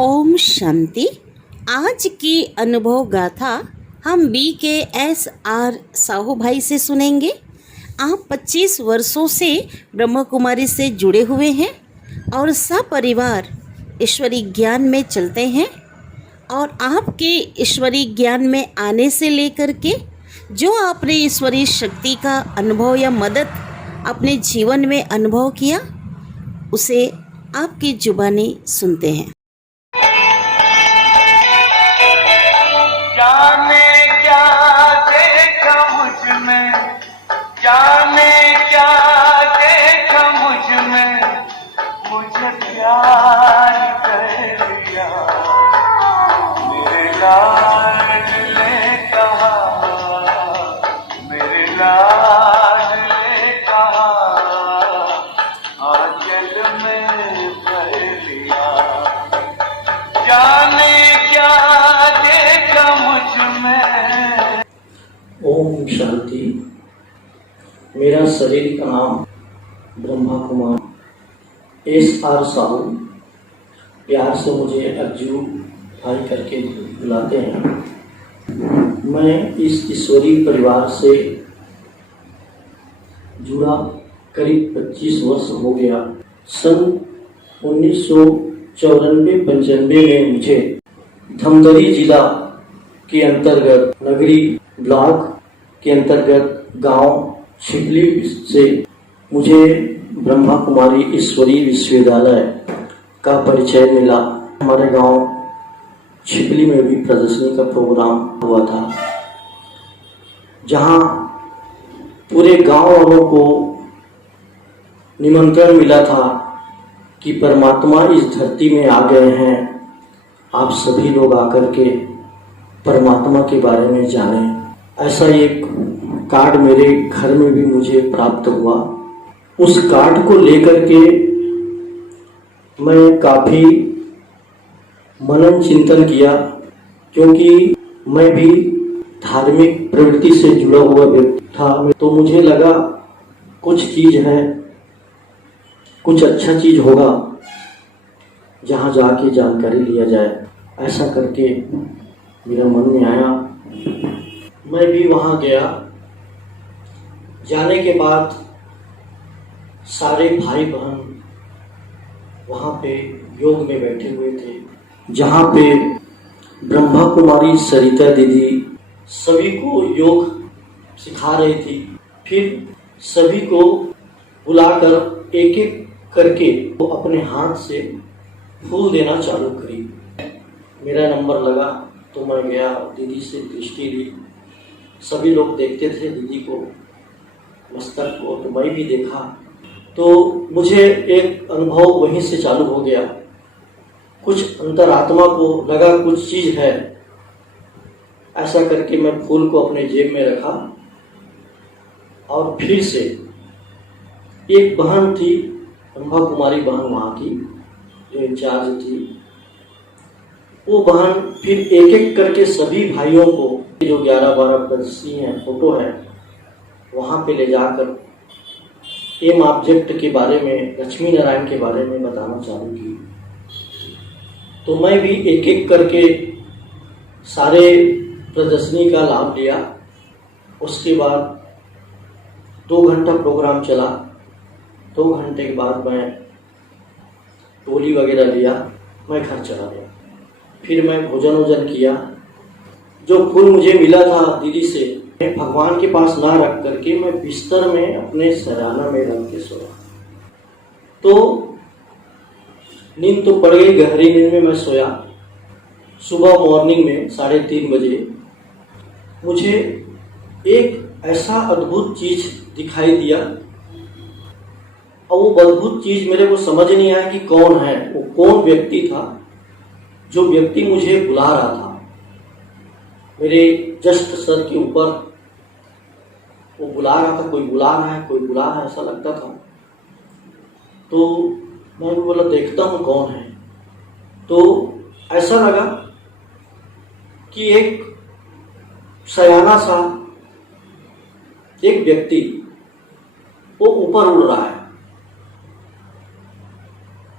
ओम शांति। आज की अनुभव गाथा हम BKSR साहू भाई से सुनेंगे। आप 25 वर्षों से ब्रह्म कुमारी से जुड़े हुए हैं और सपरिवार ईश्वरी ज्ञान में चलते हैं। और आपके ईश्वरी ज्ञान में आने से लेकर के जो आपने ईश्वरी शक्ति का अनुभव या मदद अपने जीवन में अनुभव किया, उसे आपकी जुबानी सुनते हैं। जाने क्या देखा मुझ में, जाने क्या देखा मुझ में, मुझे प्यार कर लिया। मेरे लाडले कहा, मेरे लाडले कहा, आंचल में भर लिया। जाने क्या देखा मुझ में। ओम शांति। मेरा शरीर का नाम ब्रह्मा कुमार SR साहू, प्यार से मुझे अज्जू भाई करके बुलाते हैं। मैं इस ईश्वरीय परिवार से जुड़ा करीब 25 वर्ष हो गया। सन 1994-95 में मुझे धमतरी जिला के अंतर्गत नगरी ब्लॉक के अंतर्गत गांव छिपली से मुझे ब्रह्मा कुमारी ईश्वरीय विश्वविद्यालय का परिचय मिला। हमारे गांव छिपली में भी प्रदर्शनी का प्रोग्राम हुआ था, जहां पूरे गांव वालों को निमंत्रण मिला था कि परमात्मा इस धरती में आ गए हैं, आप सभी लोग आकर के परमात्मा के बारे में जानें। ऐसा एक कार्ड मेरे घर में भी मुझे प्राप्त हुआ। उस कार्ड को लेकर के मैं काफ़ी मनन चिंतन किया, क्योंकि मैं भी धार्मिक प्रवृत्ति से जुड़ा हुआ व्यक्ति था। तो मुझे लगा कुछ चीज़ है, कुछ अच्छा चीज़ होगा जहाँ जाके जानकारी लिया जाए। ऐसा करके मेरा मन में आया, मैं भी वहाँ गया। जाने के बाद सारे भाई बहन वहाँ पे योग में बैठे हुए थे, जहाँ पे ब्रह्मा कुमारी सरिता दीदी सभी को योग सिखा रही थी। फिर सभी को बुलाकर एक एक करके वो अपने हाथ से फूल देना चालू करी। मेरा नंबर लगा तो मैं गया, दीदी से दृष्टि ली। सभी लोग देखते थे दीदी को, मस्तक को, तो मैं भी देखा। तो मुझे एक अनुभव वहीं से चालू हो गया। कुछ अंतरात्मा को लगा कुछ चीज़ है। ऐसा करके मैं फूल को अपने जेब में रखा और फिर से एक बहन थी, ब्रह्मा कुमारी बहन वहाँ की जो इंचार्ज थी, वो बहन फिर एक एक करके सभी भाइयों को जो 11-12 प्रदर्शनी है, फोटो है, वहाँ पे ले जाकर एम ऑब्जेक्ट के बारे में, लक्ष्मी नारायण के बारे में बताना चालू की। तो मैं भी एक एक करके सारे प्रदर्शनी का लाभ लिया। उसके बाद 2 घंटा प्रोग्राम चला। 2 घंटे के बाद मैं टोली वगैरह लिया, मैं घर चला गया। फिर मैं भोजन किया। जो फूल मुझे मिला था दीदी से, मैं भगवान के पास ना रख करके मैं बिस्तर में अपने सराहना में रख के सोया। तो नींद तो पड़ गई, गहरी नींद में मैं सोया। सुबह मॉर्निंग में 3:30 बजे मुझे एक ऐसा अद्भुत चीज दिखाई दिया, और वो अद्भुत चीज मेरे को समझ नहीं आया कि कौन है वो, कौन व्यक्ति था जो व्यक्ति मुझे बुला रहा था। मेरे जस्ट सर के ऊपर वो बुला रहा था, कोई बुला रहा है, कोई बुला रहा है, ऐसा लगता था। तो मैं भी बोला देखता हूँ कौन है। तो ऐसा लगा कि एक सयाना सा एक व्यक्ति वो ऊपर उड़ रहा है,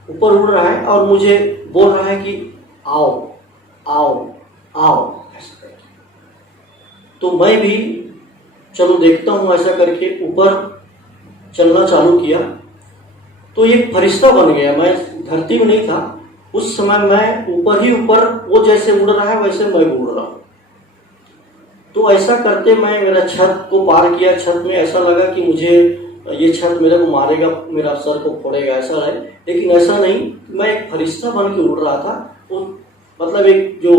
ऊपर उड़ रहा है और मुझे बोल रहा है कि आओ आओ आओ ऐसा करके। तो मैं भी चलो देखता हूँ ऐसा करके ऊपर चलना चालू किया। तो एक फरिश्ता बन गया, मैं धरती में नहीं था उस समय, मैं ऊपर ही ऊपर, वो जैसे उड़ रहा है वैसे मैं उड़ रहा हूँ। तो ऐसा करते मैं मेरा छत को पार किया। छत में ऐसा लगा कि मुझे ये छत मेरे को मारेगा, मेरा सर को फोड़ेगा ऐसा है, लेकिन ऐसा नहीं। मैं एक फरिश्ता बन के उड़ रहा था। वो मतलब एक जो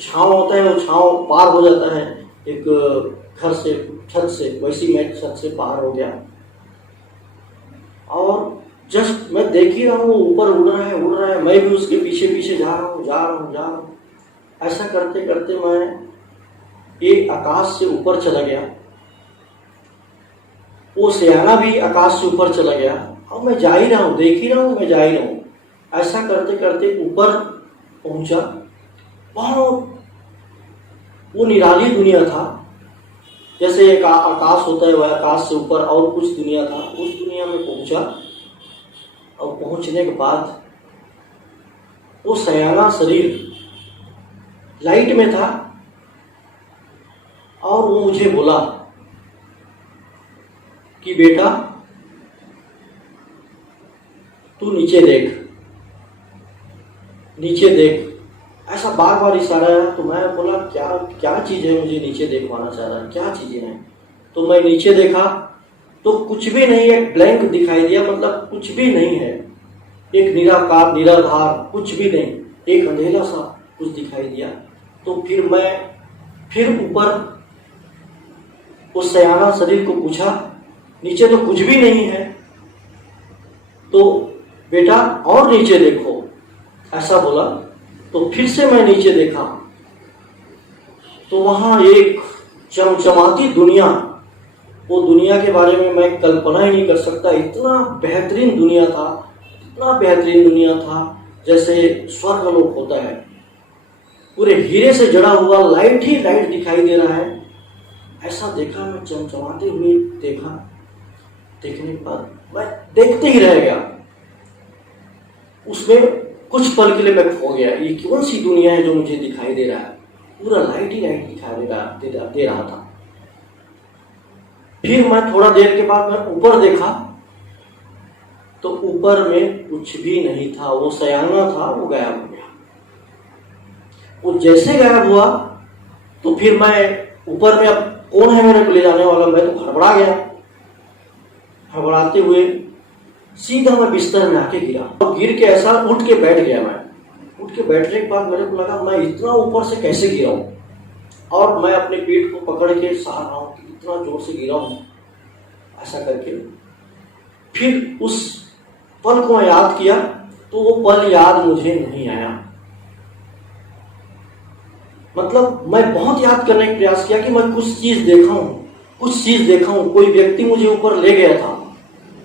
छांव होता है वो छांव पार हो जाता है एक घर से, छत से, वैसी मैं छत से पार हो गया। और जस्ट मैं देख ही रहा हूँ ऊपर उड़ रहा है, मैं भी उसके पीछे पीछे जा रहा हूँ। ऐसा करते करते मैं एक आकाश से ऊपर चला गया, वो सयाना भी आकाश से ऊपर चला गया। और मैं जा ही रहा हूँ, देख ही रहा हूँ, मैं जा ही रहा हूँ। ऐसा करते करते ऊपर पहुंचा। बहुत वो निराली दुनिया था, जैसे एक आकाश होता है वह आकाश से ऊपर और कुछ दुनिया था। उस दुनिया में पहुंचा और पहुंचने के बाद वो सयाना शरीर लाइट में था और वो मुझे बोला कि बेटा तू नीचे देख, नीचे देख। ऐसा बार बार इशारा है। तो मैं बोला क्या क्या चीज है, मुझे नीचे देखवाना चाह रहा है, क्या चीजें हैं। तो मैं नीचे देखा तो कुछ भी नहीं, एक ब्लैंक दिखाई दिया, मतलब कुछ भी नहीं है, एक निराकार निराधार कुछ भी नहीं, एक अंधेरा सा कुछ दिखाई दिया। तो फिर मैं फिर ऊपर उस सयाना शरीर को पूछा, नीचे तो कुछ भी नहीं है, तो बेटा और नीचे देखो, ऐसा बोला। तो फिर से मैं नीचे देखा तो वहां एक चमचमाती दुनिया, वो दुनिया के बारे में मैं कल्पना ही नहीं कर सकता। इतना बेहतरीन दुनिया था, इतना बेहतरीन दुनिया था जैसे स्वर्गलोक होता है। पूरे हीरे से जड़ा हुआ लाइट ही लाइट दिखाई दे रहा है। ऐसा देखा, मैं चमचमाते हुए देखा। देखने के बाद मैं देखते ही रह गया। उसमें कुछ पल के लिए मैं खो गया, ये कौन सी दुनिया है जो मुझे दिखाई दे रहा है। पूरा लाइट ही लाइट दिखाई दे रहा था। फिर मैं थोड़ा देर के बाद मैं ऊपर देखा तो ऊपर में कुछ भी नहीं था, वो सयाना था वो गायब हो गया। वो जैसे गायब हुआ तो फिर मैं ऊपर में, अब कौन है मेरे को ले जाने वाला, मैं तो हड़बड़ा गया। हड़बड़ाते हुए सीधा मैं बिस्तर में आके गिरा और गिर के ऐसा उठ के बैठ गया। मैं उठ के बैठने के बाद मेरे को लगा मैं इतना ऊपर से कैसे गिरा हूं, और मैं अपने पेट को पकड़ के सहा रहा हूं कि इतना जोर से गिरा हूं ऐसा करके। फिर उस पल को मैं याद किया तो वो पल याद मुझे नहीं आया। मतलब मैं बहुत याद करने का प्रयास किया कि मैं कुछ चीज देखा हूं, कोई व्यक्ति मुझे ऊपर ले गया था,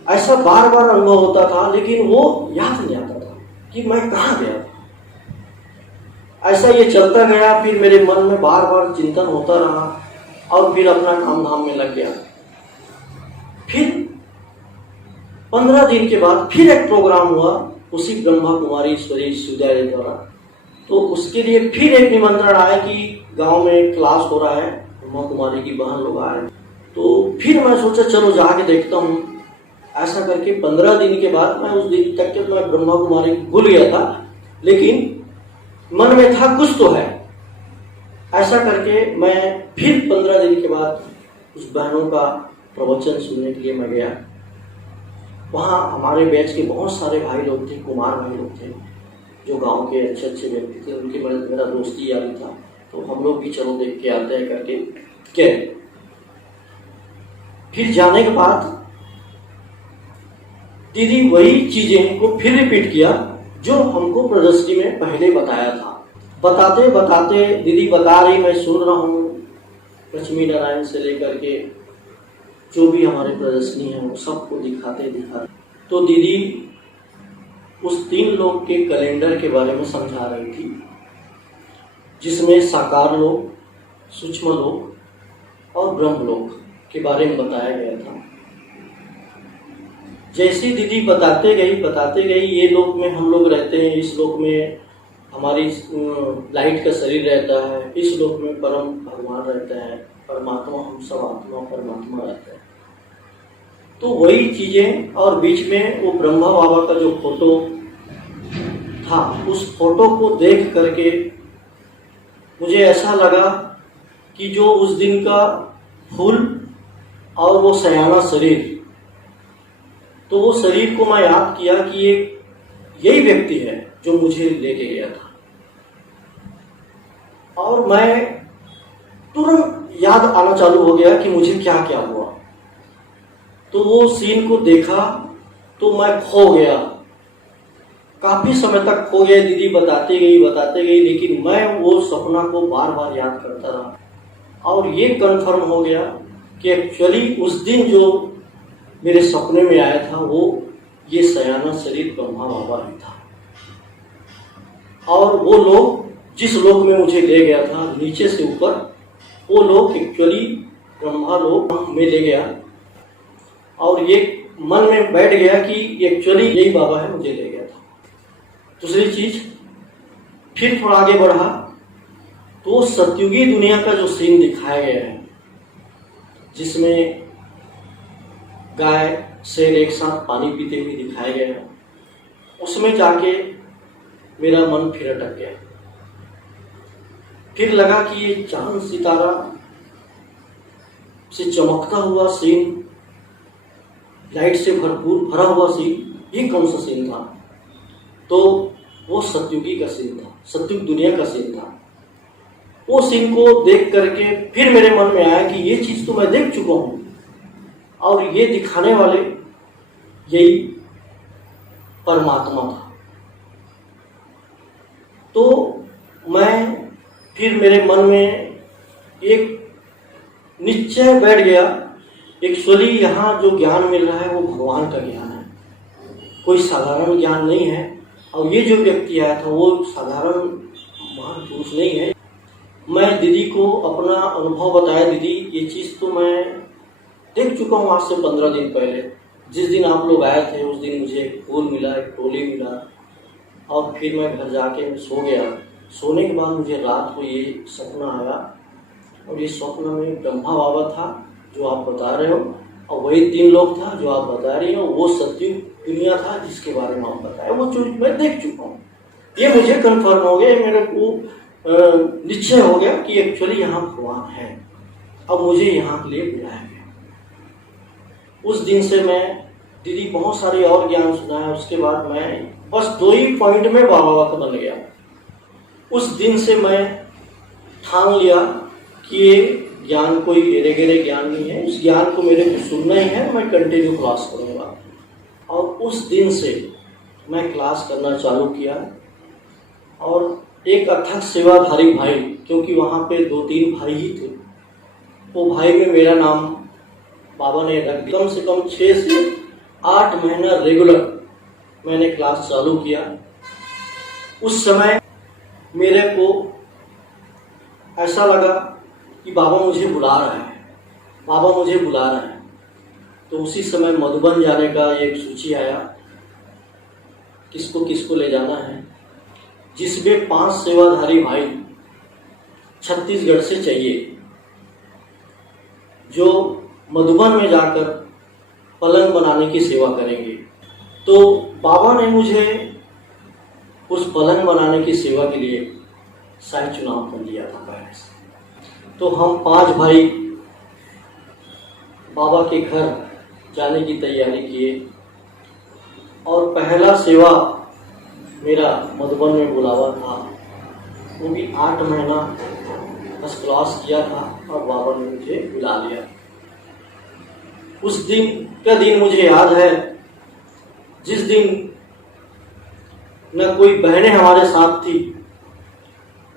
ऐसा बार बार अनुभव होता था, लेकिन वो याद नहीं आता था कि मैं कहाँ गया था। ऐसा ये चलता गया। फिर मेरे मन में बार बार चिंतन होता रहा और फिर अपना काम धाम में लग गया। फिर 15 दिन के बाद फिर एक प्रोग्राम हुआ उसी ब्रह्मा कुमारी ईश्वरी विश्वविद्यालय द्वारा। तो उसके लिए फिर एक निमंत्रण आया कि गांव में क्लास हो रहा है, ब्रह्मा कुमारी की बहन लोग आए। तो फिर मैं सोचा चलो जाके देखता हूँ। ऐसा करके 15 दिन के बाद, मैं उस दिन तक के मैं ब्रह्मा कुमारी भूल गया था, लेकिन मन में था कुछ तो है। ऐसा करके मैं फिर 15 दिन के बाद उस बहनों का प्रवचन सुनने के लिए मैं गया। वहाँ हमारे बैच के बहुत सारे भाई लोग थे, कुमार भाई लोग थे, जो गांव के अच्छे अच्छे व्यक्ति थे। उनके मेरा दोस्ती यारी था, तो हम लोग भी चलो देख के आते हैं करके गए। फिर जाने के बाद दीदी वही चीजें को फिर रिपीट किया जो हमको प्रदर्शनी में पहले बताया था। बताते बताते दीदी बता रही, मैं सुन रहा हूँ। लक्ष्मी नारायण से लेकर के जो भी हमारे प्रदर्शनी है वो सबको दिखाते तो दीदी उस 3 लोग के कैलेंडर के बारे में समझा रही थी, जिसमें साकार लोक, सूक्ष्म लोक और ब्रह्म लोक के बारे में बताया गया था। जैसी दीदी बताते गई, ये लोक में हम लोग रहते हैं, इस लोक में हमारी लाइट का शरीर रहता है, इस लोक में परम भगवान रहते हैं, परमात्मा, हम सब आत्मा परमात्मा रहते हैं। तो वही चीजें, और बीच में वो ब्रह्मा बाबा का जो फोटो था, उस फोटो को देख करके मुझे ऐसा लगा कि जो उस दिन का फूल और वो सयाना शरीर, तो वो शरीर को मैं याद किया कि ये यही व्यक्ति है जो मुझे लेके गया था। और मैं तुरंत याद आना चालू हो गया कि मुझे क्या क्या हुआ। तो वो सीन को देखा तो मैं खो गया, काफी समय तक खो गया। दीदी बताते गई, लेकिन मैं वो सपना को बार बार याद करता रहा और ये कंफर्म हो गया कि एक्चुअली उस दिन जो मेरे सपने में आया था वो ये सयाना शरीर ब्रह्मा बाबा ही था। और वो लोग जिस लोक में मुझे ले गया था नीचे से ऊपर, वो लोग एक्चुअली ब्रह्मा लोक में ले गया। और ये मन में बैठ गया कि एक्चुअली यही बाबा है, मुझे ले गया था। दूसरी चीज, फिर थोड़ा आगे बढ़ा तो सतयुगी दुनिया का जो सीन दिखाया गया है, जिसमें गाय शेर एक साथ पानी पीते हुए दिखाया गया है, उसमें जाके मेरा मन फिर अटक गया। फिर लगा कि ये चांद सितारा से चमकता हुआ सीन, लाइट से भरपूर भरा हुआ सीन, ये कौन सा सीन था? तो वो सतयुगी का सीन था, सतयुग दुनिया का सीन था। वो सीन को देख करके फिर मेरे मन में आया कि ये चीज तो मैं देख चुका हूं और ये दिखाने वाले यही परमात्मा था। तो मैं फिर मेरे मन में एक निश्चय बैठ गया, एक्चुअली यहाँ जो ज्ञान मिल रहा है वो भगवान का ज्ञान है, कोई साधारण ज्ञान नहीं है। और ये जो व्यक्ति आया था वो साधारण महान पुरुष नहीं है। मैं दीदी को अपना अनुभव बताया, दीदी ये चीज़ तो मैं देख चुका हूँ आज से 15 दिन पहले। जिस दिन आप लोग आए थे उस दिन मुझे एक फूल मिला, एक टोली मिला, और फिर मैं घर जाके मैं सो गया। सोने के बाद मुझे रात को ये सपना आया, और ये स्वप्न में ब्रह्मा बाबा था जो आप बता रहे हो, और वही 3 लोग था जो आप बता रही हो, वो सतयुग दुनिया था जिसके बारे में आप बताए, वो जो मैं देख चुका हूँ। ये मुझे कन्फर्म हो गया, मेरे को निश्चय हो गया कि एक्चुअली यहाँ भगवान है, अब मुझे यहाँ के लिए बुलाया गया। उस दिन से मैं दीदी बहुत सारी और ज्ञान सुनाया, उसके बाद मैं बस 2 ही पॉइंट में बाबा का बन गया। उस दिन से मैं ठान लिया कि ये ज्ञान कोई एरे गेरे ज्ञान नहीं है, उस ज्ञान को मेरे को सुनना ही है, मैं कंटिन्यू क्लास करूँगा। और उस दिन से मैं क्लास करना चालू किया, और एक अथक सेवाधारी भाई, क्योंकि वहाँ पे 2-3 भाई ही थे, वो भाई में मेरा नाम बाबा ने रख दिया। कम से कम 6 से 8 महीना रेगुलर मैंने क्लास चालू किया। उस समय मेरे को ऐसा लगा कि बाबा मुझे बुला रहा है, बाबा मुझे बुला रहा है। तो उसी समय मधुबन जाने का एक सूची आया, किसको किसको ले जाना है, जिसमें 5 सेवाधारी भाई छत्तीसगढ़ से चाहिए, जो मधुबन में जाकर पलंग बनाने की सेवा करेंगे। तो बाबा ने मुझे उस पलंग बनाने की सेवा के लिए शायद चुनाव कर लिया था पहले से। तो हम 5 भाई बाबा के घर जाने की तैयारी किए, और पहला सेवा मेरा मधुबन में बुलावा था, वो भी 8 महीना बस क्लास किया था, और बाबा ने मुझे बुला लिया। उस दिन का दिन मुझे याद है, जिस दिन न कोई बहनें हमारे साथ थी,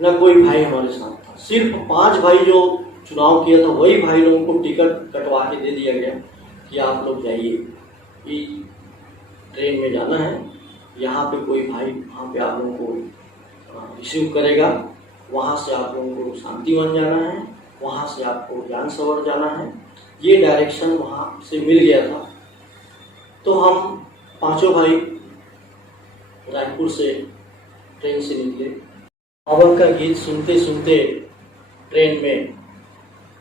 न कोई भाई हमारे साथ था। सिर्फ 5 भाई जो चुनाव किया था, वही भाई लोगों को टिकट कटवा के दे दिया गया कि आप लोग जाइए, कि ट्रेन में जाना है, यहाँ पे कोई भाई वहाँ पे आप लोगों को रिसीव करेगा, वहाँ से आप लोगों को शांतिवन जाना है, वहाँ से आपको ज्ञान सरोवर जाना है। ये डायरेक्शन वहाँ से मिल गया था। तो हम 5 भाई रायपुर से ट्रेन से निकले, बाबा का गीत सुनते सुनते ट्रेन में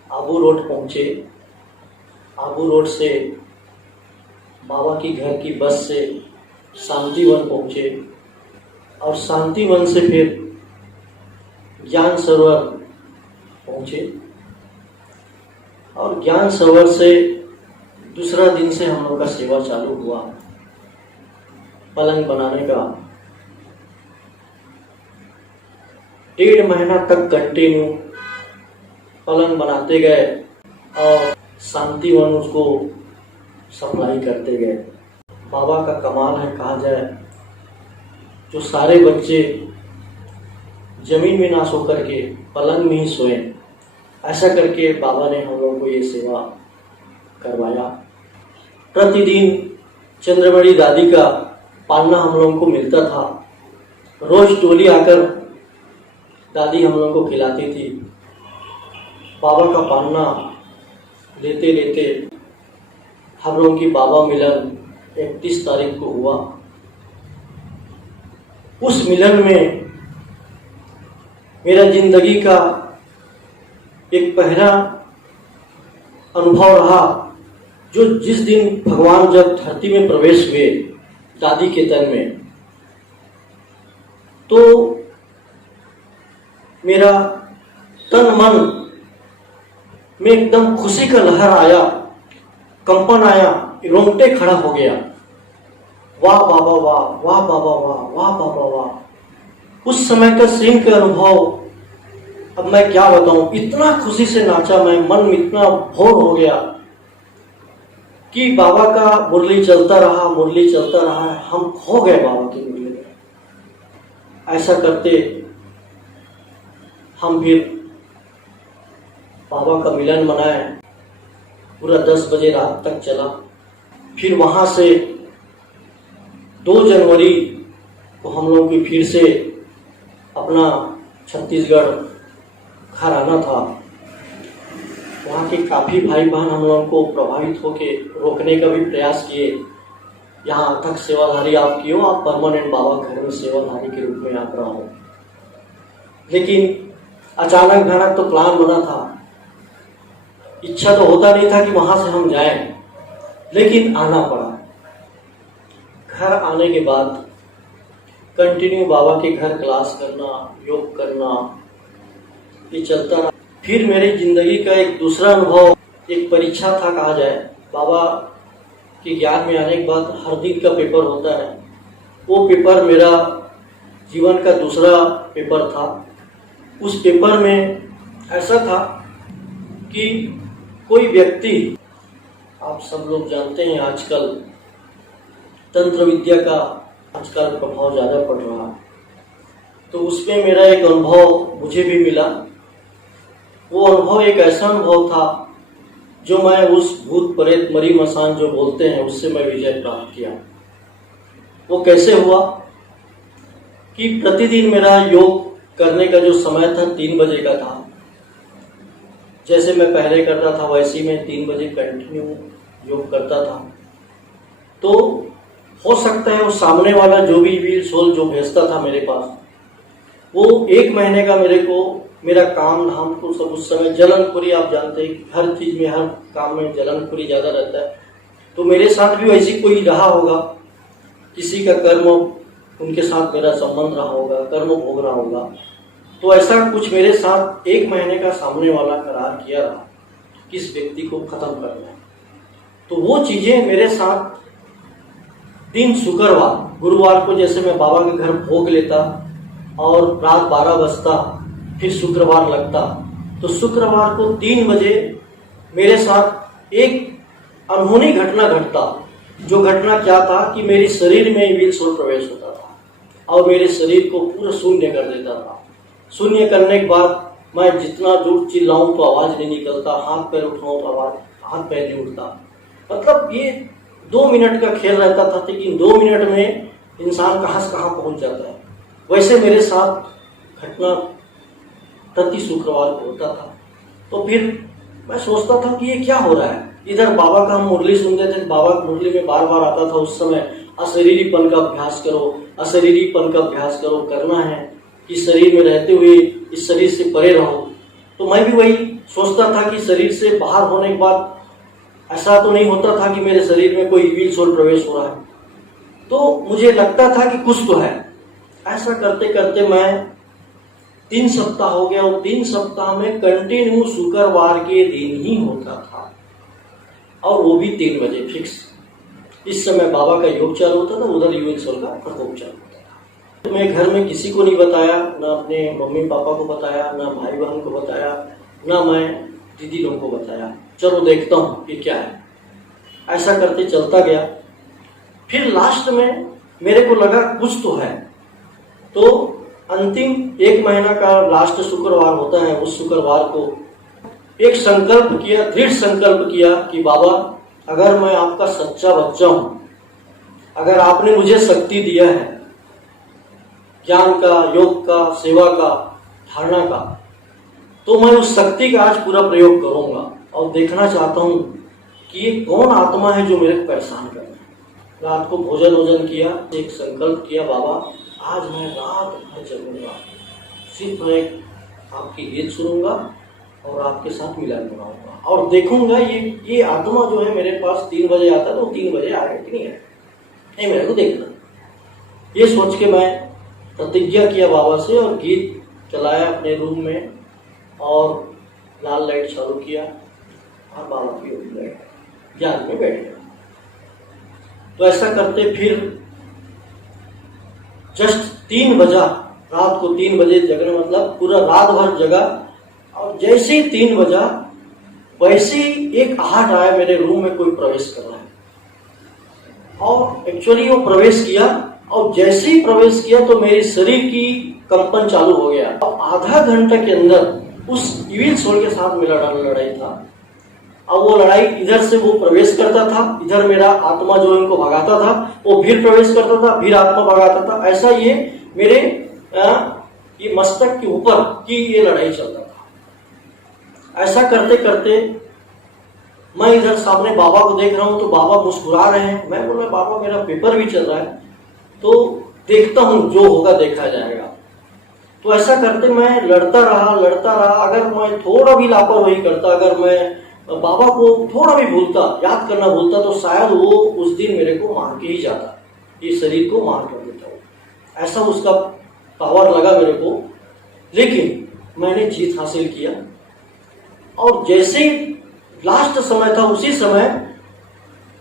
आबू रोड पहुंचे। आबू रोड से बाबा की घर की बस से शांतिवन पहुंचे और शांतिवन से फिर ज्ञान सरोवर पहुंचे और ज्ञान सरोवर से दूसरा दिन से हम लोग का सेवा चालू हुआ पलंग बनाने का। 1.5 महीना तक कंटिन्यू पलंग बनाते गए और शांतिवन उसको सप्लाई करते गए। बाबा का कमाल है कहा जाए, जो सारे बच्चे जमीन में ना सो करके पलंग में ही सोए, ऐसा करके बाबा ने हम लोगों को ये सेवा करवाया। प्रतिदिन चंद्रमणि दादी का पालना हम लोगों को मिलता था। रोज टोली आकर दादी हम लोगों को खिलाती थी। बाबा का पालना लेते लेते हम लोगों की बाबा मिलन 31 तारीख को हुआ। उस मिलन में मेरा जिंदगी का एक पहला अनुभव रहा, जो जिस दिन भगवान जब धरती में प्रवेश हुए दादी के तन में, तो मेरा तन मन में एकदम खुशी का लहर आया, कंपन आया, रोंगटे खड़ा हो गया। वाह बाबा वाह, वाह बाबा वाह, वाह बाबा वाह। उस समय का सीन का अनुभव अब मैं क्या बताऊं, इतना खुशी से नाचा मैं, मन में इतना भोर हो गया कि बाबा का मुरली चलता रहा, मुरली चलता रहा, हम खो गए बाबा की मुरली में। ऐसा करते हम फिर बाबा का मिलन मनाए, पूरा 10 बजे रात तक चला। फिर वहां से 2 जनवरी को हम लोगों की फिर से अपना छत्तीसगढ़ घर आना था। वहाँ के काफ़ी भाई बहन हम लोगों को प्रभावित होके रोकने का भी प्रयास किए, यहाँ तक सेवाधारी आप क्यों, आप परमानेंट बाबा घर में सेवाधारी के रूप में आप रहो। लेकिन अचानक भयानक तो प्लान बना था, इच्छा तो होता नहीं था कि वहां से हम जाएं, लेकिन आना पड़ा। घर आने के बाद कंटिन्यू बाबा के घर क्लास करना, योग करना, ये चलता रहा। फिर मेरी जिंदगी का एक दूसरा अनुभव, एक परीक्षा था कहा जाए। बाबा के ज्ञान में आने के बाद हर दिन का पेपर होता है, वो पेपर मेरा जीवन का दूसरा पेपर था। उस पेपर में ऐसा था कि कोई व्यक्ति, आप सब लोग जानते हैं आजकल तंत्र विद्या का आजकल प्रभाव ज़्यादा पड़ रहा है, तो उसमें मेरा एक अनुभव मुझे भी मिला। वो अनुभव एक ऐसा अनुभव था जो मैं उस भूत प्रेत मरी मसान जो बोलते हैं उससे मैं विजय प्राप्त किया। वो कैसे हुआ कि प्रतिदिन मेरा योग करने का जो समय था 3 बजे का था। जैसे मैं पहले करता था वैसे ही मैं 3 बजे कंटिन्यू योग करता था। तो हो सकता है वो सामने वाला जो भी वीर सोल जो भेजता था मेरे पास, वो 1 महीने का मेरे को मेरा काम धाम को सब उस समय जलनपुरी, आप जानते हैं हर चीज में हर काम में जलनपुरी ज्यादा रहता है, तो मेरे साथ भी वैसी कोई रहा होगा, किसी का कर्म उनके साथ मेरा संबंध रहा होगा, कर्म भोग रहा होगा। तो ऐसा कुछ मेरे साथ 1 महीने का सामने वाला करार किया रहा, किस व्यक्ति को खत्म करना है। तो वो चीजें मेरे साथ दिन शुक्रवार, गुरुवार को जैसे मैं बाबा के घर भोग लेता और रात 12 बजता, फिर शुक्रवार लगता, तो शुक्रवार को 3 बजे मेरे साथ एक अनहोनी घटना घटता। जो घटना क्या था कि मेरे शरीर में वीर सोल प्रवेश होता था और मेरे शरीर को पूरा शून्य कर देता था। शून्य करने के बाद मैं जितना जोर चिल्लाऊं तो आवाज नहीं निकलता, हाथ पैर उठाऊं तो आवाज हाथ पैर नहीं उठता। मतलब ये 2 मिनट का खेल रहता था, लेकिन 2 मिनट में इंसान कहां से कहां पहुंच जाता है। वैसे मेरे साथ घटना प्रति शुक्रवार को होता था। तो फिर मैं सोचता था कि ये क्या हो रहा है। इधर बाबा का हम मुरली सुनते थे, बाबा की मुरली में बार बार आता था उस समय, अशरीरीपन का अभ्यास करो, अशरीरीपन का अभ्यास करो, करना है। कि शरीर में रहते हुए इस शरीर से परे रहो। तो मैं भी वही सोचता था कि शरीर से बाहर होने के बाद ऐसा तो नहीं होता था कि मेरे शरीर में कोई इविल सोल प्रवेश हो रहा है, तो मुझे लगता था कि कुछ तो है। ऐसा करते करते मैं 3 सप्ताह हो गया और 3 सप्ताह में कंटिन्यू शुक्रवार के दिन ही होता था, और वो भी 3 बजे फिक्स। इस समय बाबा का योग चालू होता था, उधर इविल सोल का प्रकोप चालू होता था। तो मैं घर में किसी को नहीं बताया, ना अपने मम्मी पापा को बताया, ना भाई बहन को बताया, ना मैं दीदी लोगों को बताया। चलो देखता हूँ कि क्या है। ऐसा करते चलता गया। फिर लास्ट में मेरे को लगा कुछ तो है, तो अंतिम 1 महीना का लास्ट शुक्रवार होता है, उस शुक्रवार को एक संकल्प किया, दृढ़ संकल्प किया कि बाबा, अगर मैं आपका सच्चा बच्चा हूं, अगर आपने मुझे शक्ति दिया है ज्ञान का, योग का, सेवा का, धारणा का, तो मैं उस शक्ति का आज पूरा प्रयोग करूंगा और देखना चाहता हूं कि ये कौन आत्मा है जो मेरे को परेशान कर रहा है। रात को भोजन किया, एक संकल्प किया, बाबा आज मैं रात भर जगूंगा, सिर्फ मैं आपकी गीत सुनूंगा और आपके साथ मिलन बनाऊंगा और देखूंगा ये आत्मा जो है मेरे पास 3 बजे आता है तो 3 बजे आएगा कि नहीं आएगा, नहीं मेरे को देखना। ये सोच के मैं प्रतिज्ञा किया बाबा से और गीत चलाया अपने रूम में और लाल लाइट चालू किया और बाबा की ओर बैठ ज्ञान में बैठ गया। तो ऐसा करते फिर जस्ट 3 बजा, रात को 3 बजे जगना मतलब पूरा रात भर जगा, और जैसे ही 3 बजा वैसे ही एक आहट आया मेरे रूम में कोई प्रवेश कर रहा है। और एक्चुअली वो प्रवेश किया और जैसे ही प्रवेश किया तो मेरे शरीर की कंपन चालू हो गया और आधा घंटा के अंदर उस इविल सोल के साथ मेरा लड़ाई था। अब वो लड़ाई इधर से वो प्रवेश करता था, इधर मेरा आत्मा जो इनको भगाता था, वो फिर प्रवेश करता था, फिर आत्मा भगाता था। ऐसा ये मेरे ये मस्तक के ऊपर की ये लड़ाई चलता था। ऐसा करते करते मैं इधर सामने बाबा को देख रहा हूं तो बाबा मुस्कुरा रहे हैं। मैं बोला बाबा मेरा पेपर भी चल रहा है तो देखता हूं, जो होगा देखा जाएगा। तो ऐसा करते मैं लड़ता रहा। अगर मैं थोड़ा भी लापरवाही करता, अगर मैं बाबा को थोड़ा भी भूलता, याद करना भूलता, तो शायद वो उस दिन मेरे को मार के ही जाता, ये शरीर को मार कर देता। ऐसा उसका पावर लगा मेरे को, लेकिन मैंने जीत हासिल किया। और जैसे ही लास्ट समय था उसी समय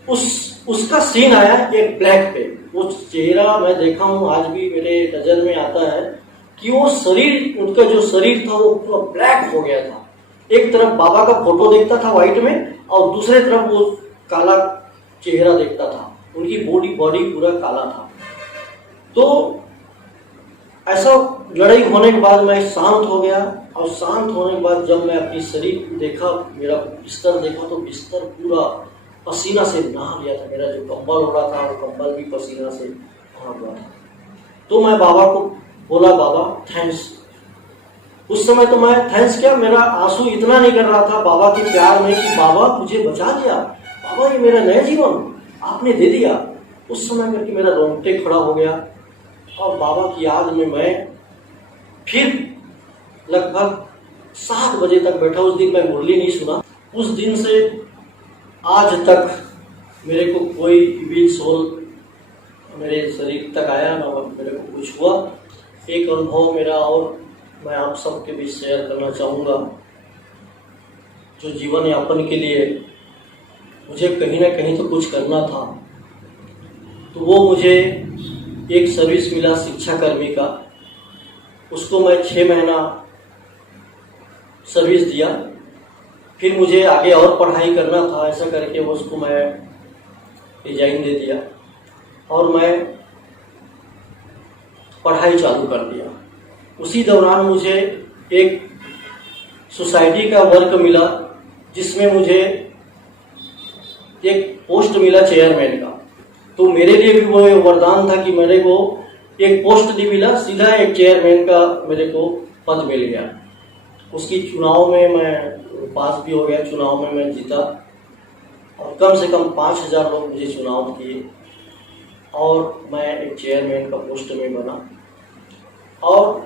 उसका सीन आया एक ब्लैक पे। वो चेहरा मैं देखा हूं, आज भी मेरे नजर में आता है कि वो शरीर, उनका जो शरीर था वो पूरा ब्लैक हो गया था। एक तरफ बाबा का फोटो देखता था व्हाइट में और दूसरे तरफ वो काला चेहरा देखता था, उनकी बॉडी पूरा काला था। तो ऐसा लड़ाई होने के बाद मैं शांत हो गया और शांत होने के बाद जब मैं अपनी शरीर देखा, मेरा बिस्तर देखा तो बिस्तर पूरा पसीना से नहा गया था। मेरा जो कंबल हो रहा था वो कंबल भी पसीना से नहा हुआ था। तो मैं बाबा को बोला बाबा थैंक्स। उस समय तो मैं थैंक्स क्या, मेरा आंसू इतना नहीं कर रहा था बाबा के प्यार में कि बाबा मुझे बचा दिया, बाबा ये मेरा नया जीवन आपने दे दिया। उस समय करके मेरा रोंगटे खड़ा हो गया और बाबा की याद में मैं फिर लगभग 7 बजे तक बैठा। उस दिन मैं मुरली नहीं सुना। उस दिन से आज तक मेरे को कोई इविल सोल मेरे शरीर तक आया ना मेरे को कुछ हुआ। एक अनुभव मेरा और मैं आप सबके बीच शेयर करना चाहूँगा। जो जीवन यापन के लिए मुझे कहीं ना कहीं तो कुछ करना था, तो वो मुझे एक सर्विस मिला शिक्षा कर्मी का। उसको मैं 6 महीना सर्विस दिया। फिर मुझे आगे और पढ़ाई करना था, ऐसा करके उसको मैं रिजाइन दे दिया और मैं पढ़ाई चालू कर दिया। उसी दौरान मुझे एक सोसाइटी का वर्क मिला जिसमें मुझे एक पोस्ट मिला चेयरमैन का। तो मेरे लिए भी वो वरदान था कि मेरे को एक पोस्ट नहीं मिला, सीधा एक चेयरमैन का मेरे को पद मिल गया। उसकी चुनाव में मैं पास भी हो गया, चुनाव में मैं जीता और कम से कम 5000 लोग मुझे चुनाव किए और मैं एक चेयरमैन का पोस्ट में बना। और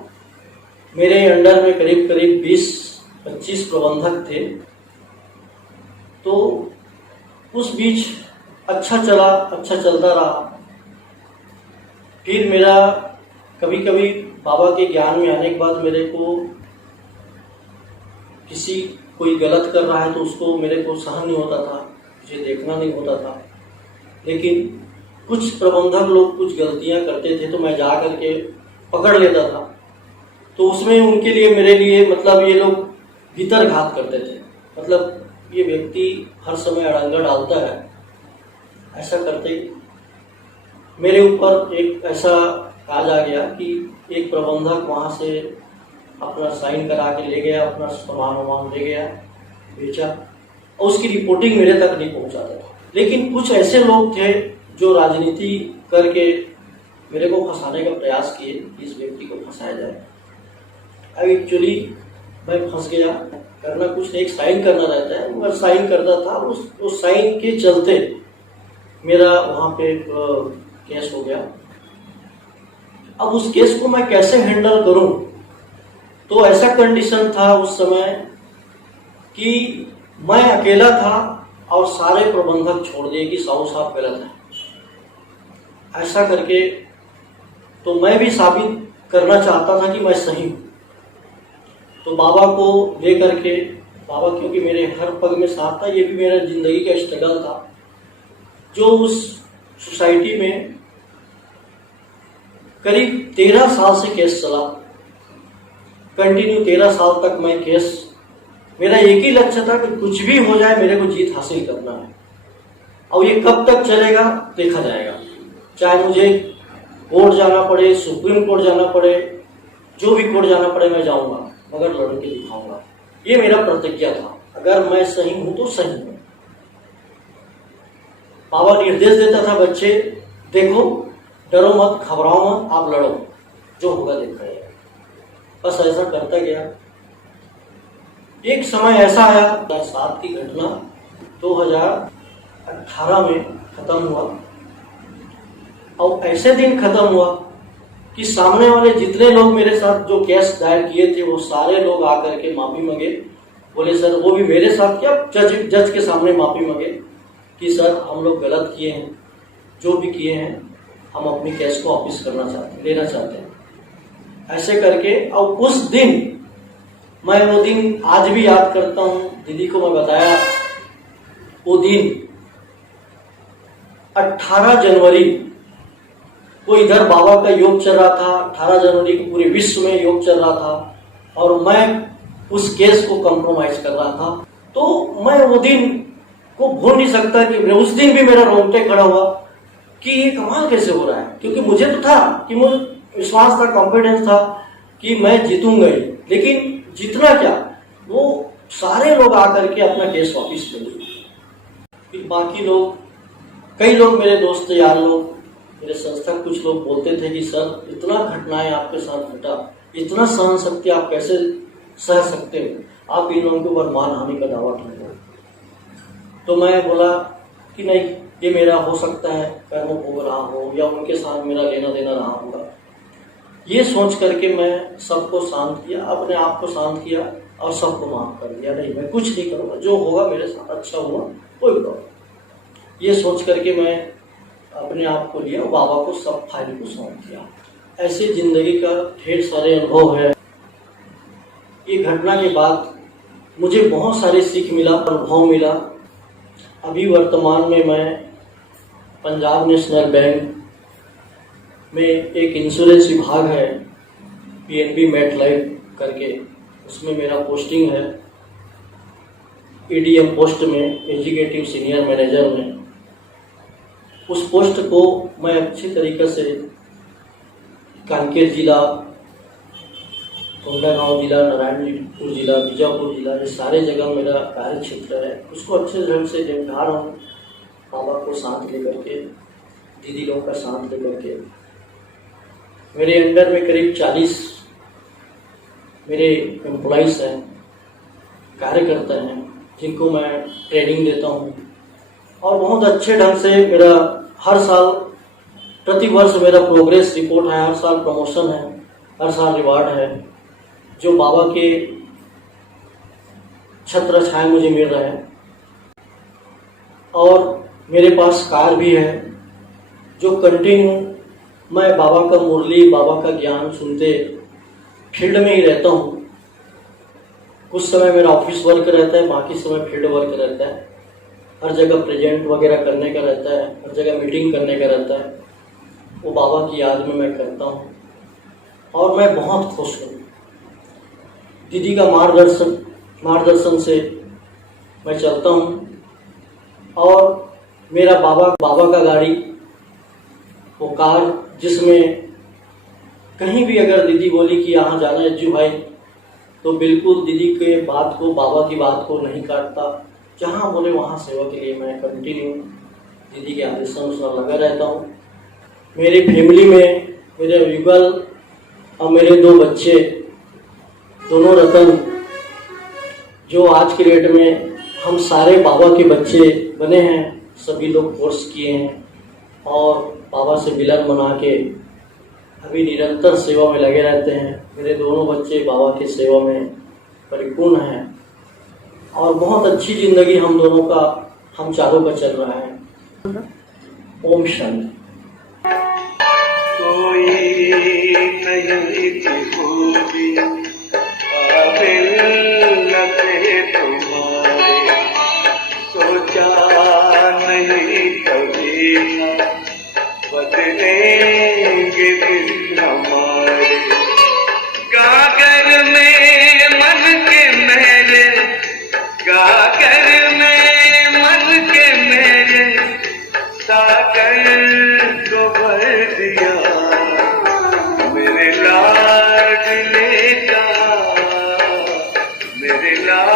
मेरे अंडर में करीब करीब 20-25 प्रबंधक थे। तो उस बीच अच्छा चलता रहा। फिर मेरा कभी कभी बाबा के ज्ञान में आने के बाद मेरे को कोई गलत कर रहा है तो उसको मेरे को सहन नहीं होता था, मुझे देखना नहीं होता था। लेकिन कुछ प्रबंधक लोग कुछ गलतियां करते थे तो मैं जा करके पकड़ लेता था। तो उसमें उनके लिए मेरे लिए मतलब ये लोग भीतर घात करते थे, मतलब ये व्यक्ति हर समय अड़ंगा डालता है, ऐसा करते मेरे ऊपर एक ऐसा काज आ गया कि एक प्रबंधक वहां से अपना साइन करा के ले गया, अपना सामान ले गया, बेचा, और उसकी रिपोर्टिंग मेरे तक नहीं पहुंचाता था। लेकिन कुछ ऐसे लोग थे जो राजनीति करके मेरे को फंसाने का प्रयास किए, इस व्यक्ति को फंसाया जाए। अब एक्चुअली मैं फंस गया, करना कुछ एक साइन करना रहता है, मैं साइन करता था। उस साइन के चलते मेरा वहां पे केस हो गया। अब उस केस को मैं कैसे हैंडल करूं, तो ऐसा कंडीशन था उस समय कि मैं अकेला था और सारे प्रबंधक छोड़ दिए कि साहू साहब गलत है। ऐसा करके तो मैं भी साबित करना चाहता था कि मैं सही हूं। तो बाबा को लेकर के, बाबा क्योंकि मेरे हर पग में साथ था, ये भी मेरा जिंदगी का स्ट्रगल था। जो उस सोसाइटी में करीब 13 साल से केस चला, कंटिन्यू 13 साल तक मैं केस, मेरा एक ही लक्ष्य था कि कुछ भी हो जाए मेरे को जीत हासिल करना है। और ये कब तक चलेगा देखा जाएगा, चाहे मुझे कोर्ट जाना पड़े, सुप्रीम कोर्ट जाना पड़े, जो भी कोर्ट जाना पड़े मैं जाऊंगा, मगर लड़ के दिखाऊंगा। ये मेरा प्रतिज्ञा था, अगर मैं सही हूं तो सही हूं। बाबा निर्देश देता था, बच्चे देखो, डरो मत, घबराओ मत, आप लड़ो, जो होगा देखा जाएगा। बस ऐसा करता गया। एक समय ऐसा आया, 2007 की घटना 2018 में खत्म हुआ। और ऐसे दिन खत्म हुआ कि सामने वाले जितने लोग मेरे साथ जो केस दायर किए थे वो सारे लोग आकर के माफी मांगे। बोले सर, वो भी मेरे साथ क्या, जज के सामने माफी मांगे कि सर हम लोग गलत किए हैं, जो भी किए हैं हम अपनी केस को वापस लेना चाहते हैं, ऐसे करके। और उस दिन, मैं वो दिन आज भी याद करता हूँ, दीदी को मैं बताया, वो दिन 18 जनवरी को इधर बाबा का योग चल रहा था। 18 जनवरी को पूरे विश्व में योग चल रहा था और मैं उस केस को कंप्रोमाइज कर रहा था। तो मैं वो दिन को भूल नहीं सकता कि उस दिन भी मेरा रोंगटे खड़ा हुआ कि ये कमाल कैसे हो रहा है, क्योंकि मुझे तो था कि मुझे विश्वास था, कॉन्फिडेंस था कि मैं जीतूंगा ही। लेकिन जीतना क्या, वो सारे लोग आकर के अपना केस वापिस ले लिए। फिर बाकी लोग, कई लोग मेरे दोस्त यार लोग, मेरे संस्था कुछ लोग बोलते थे कि सर इतना घटनाएं आपके साथ घटा, इतना सहन शक्ति आप कैसे सह सकते हो, आप इन लोगों के ऊपर मानहानि का दावा ठहरा। तो मैं बोला कि नहीं, ये मेरा हो सकता है कर्म भोग रहा हो या उनके साथ मेरा लेना देना रहा होगा। ये सोच करके मैं सबको शांत किया, अपने आप को शांत किया और सबको माफ कर दिया। नहीं, मैं कुछ नहीं करूँगा, जो होगा मेरे साथ अच्छा हुआ, कोई प्रॉब्लम। ये सोच करके मैं अपने आप को लिया, बाबा को सब फाइल को सौंप दिया। ऐसे जिंदगी का ढेर सारे अनुभव है। ये घटना के बाद मुझे बहुत सारी सीख मिला, अनुभव मिला। अभी वर्तमान में मैं पंजाब नेशनल बैंक में एक इंश्योरेंस विभाग है, पीएनबी मेट लाइफ करके, उसमें मेरा पोस्टिंग है एडीएम पोस्ट में, एग्जीक्यूटिव सीनियर मैनेजर में। उस पोस्ट को मैं अच्छी तरीके से कांकेर जिला, कोंडागांव जिला, नारायणपुर जिला, बीजापुर जिला, ये सारे जगह मेरा कार्य क्षेत्र है, उसको अच्छे ढंग से निभा रहा हूँ। बाबा को साथ लेकर के, दीदी लोगों का साथ लेकर के। मेरे अंडर में करीब 40 मेरे एम्प्लॉइज हैं, कार्यकर्ता हैं, जिनको मैं ट्रेनिंग देता हूँ। और बहुत अच्छे ढंग से मेरा हर साल, प्रति वर्ष मेरा प्रोग्रेस रिपोर्ट है, हर साल प्रमोशन है, हर साल रिवार्ड है। जो बाबा के छत्र छाया मुझे मिल रहा है। और मेरे पास कार भी है जो कंटिन्यू मैं बाबा का मुरली, बाबा का ज्ञान सुनते फील्ड में ही रहता हूँ। कुछ समय मेरा ऑफिस वर्क रहता है, बाकी समय फील्ड वर्क रहता है। हर जगह प्रेजेंट वगैरह करने का रहता है, हर जगह मीटिंग करने का रहता है। वो बाबा की याद में मैं करता हूँ और मैं बहुत खुश हूँ। दीदी का मार्गदर्शन से मैं चलता हूँ और मेरा बाबा का गाड़ी, वो कार जिसमें कहीं भी अगर दीदी बोली कि यहाँ जाना है अज्जू भाई, तो बिल्कुल दीदी के बात को, बाबा की बात को नहीं काटता। जहाँ बोले वहाँ सेवा के लिए मैं कंटिन्यू दीदी के आदेशानुसार लगा रहता हूँ। मेरी फैमिली में मेरे युगल और मेरे 2 बच्चे, दोनों रतन, जो आज के डेट में हम सारे बाबा के बच्चे बने हैं। सभी लोग कोर्स किए हैं और बाबा से मिलन बना के अभी निरंतर सेवा में लगे रहते हैं। मेरे दोनों बच्चे बाबा की सेवा में परिपूर्ण हैं और बहुत अच्छी जिंदगी हम चारों का चल रहा है। ओम शांति। कोई नहीं खूबी काबिल न थे तुम्हारे, सोचा नहीं कभी बदलेंगे दिन हमारे। गागर में मन के मेरे, गागर में मन के मेरे, सागर को भर दिया मेरे लाडले का, मेरे लाड